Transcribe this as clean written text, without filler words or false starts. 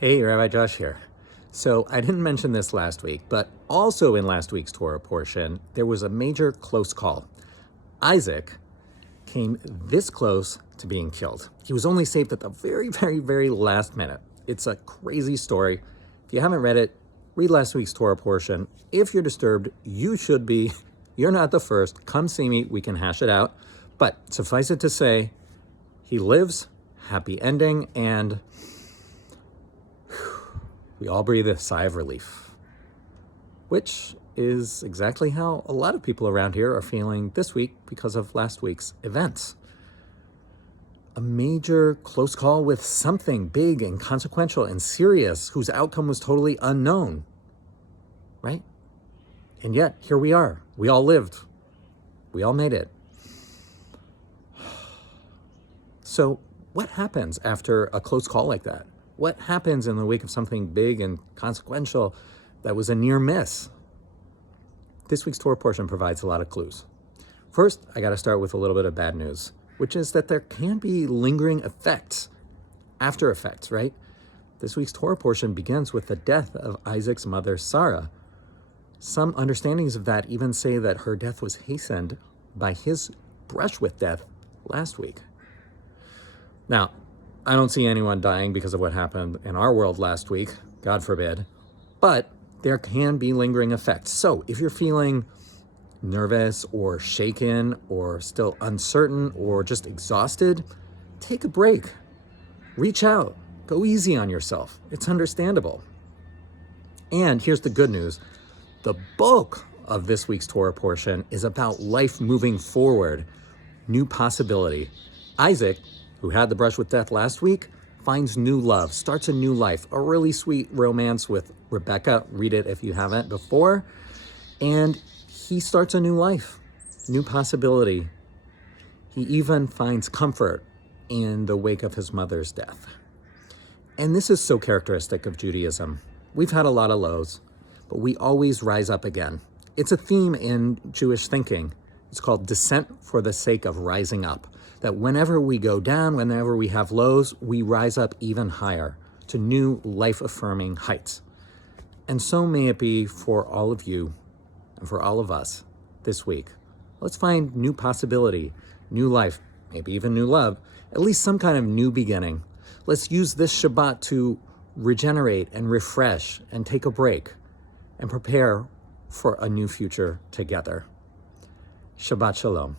Hey, Rabbi Josh here. So I didn't mention this last week, but also in last week's Torah portion, there was a major close call. Isaac came this close to being killed. He was only saved at the very, very, very last minute. It's a crazy story. If you haven't read it, read last week's Torah portion. If you're disturbed, you should be. You're not the first. Come see me. We can hash it out. But suffice it to say, he lives, happy ending, and we all breathe a sigh of relief, which is exactly how a lot of people around here are feeling this week because of last week's events. A major close call with something big and consequential and serious whose outcome was totally unknown, right? And yet, here we are. We all lived. We all made it. So what happens after a close call like that? What happens in the wake of something big and consequential that was a near miss? This week's Torah portion provides a lot of clues. First, I got to start with a little bit of bad news, which is that there can be lingering effects, after effects, right? This week's Torah portion begins with the death of Isaac's mother, Sarah. Some understandings of that even say that her death was hastened by his brush with death last week. Now, I don't see anyone dying because of what happened in our world last week, God forbid, but there can be lingering effects. So if you're feeling nervous or shaken or still uncertain or just exhausted, take a break. Reach out. Go easy on yourself. It's understandable. And here's the good news. The bulk of this week's Torah portion is about life moving forward, new possibility. Isaac, who had the brush with death last week, finds new love, starts a new life, a really sweet romance with Rebecca. Read it if you haven't before. And he starts a new life, new possibility. He even finds comfort in the wake of his mother's death. And this is so characteristic of Judaism. We've had a lot of lows, but we always rise up again. It's a theme in Jewish thinking. It's called descent for the sake of rising up. That whenever we go down, whenever we have lows, we rise up even higher to new life-affirming heights. And so may it be for all of you and for all of us this week. Let's find new possibility, new life, maybe even new love, at least some kind of new beginning. Let's use this Shabbat to regenerate and refresh and take a break and prepare for a new future together. Shabbat Shalom.